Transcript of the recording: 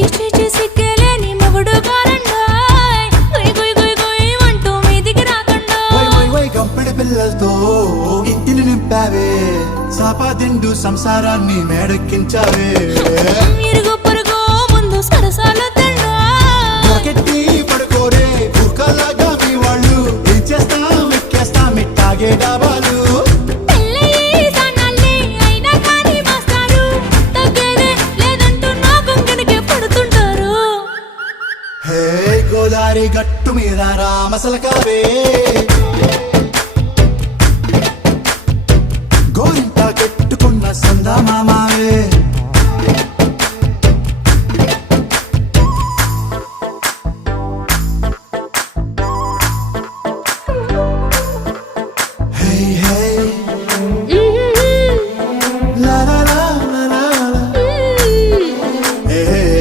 సిగ్గలేని మొగుడు కారండాయ్ గుయ్ గుయ్ గుయ్ గుయ్ అంటూ మీదికి రాకండా కంపెడి పిల్లలతో ఇంటిని నింపావే సాపాదిండు సంసారాన్ని మేడెక్కించావే ఇరుగు పొరుగు ముందు సరసాలొద్దండా రాకెట్టి పడుకోరే కుక్కలాగా మీ వాళ్ళు ఏం చేస్తాం ఎక్కేస్తాం ఇట్టాగే డాబాలు పెళ్ళయి సన్నాళ్ళే అయినా కానీ మాస్తారు తగ్గేదే లేదంటూ నా కొంగనికే పడుతుంటారు హే గోదారి గట్టు మీద రామసలకావే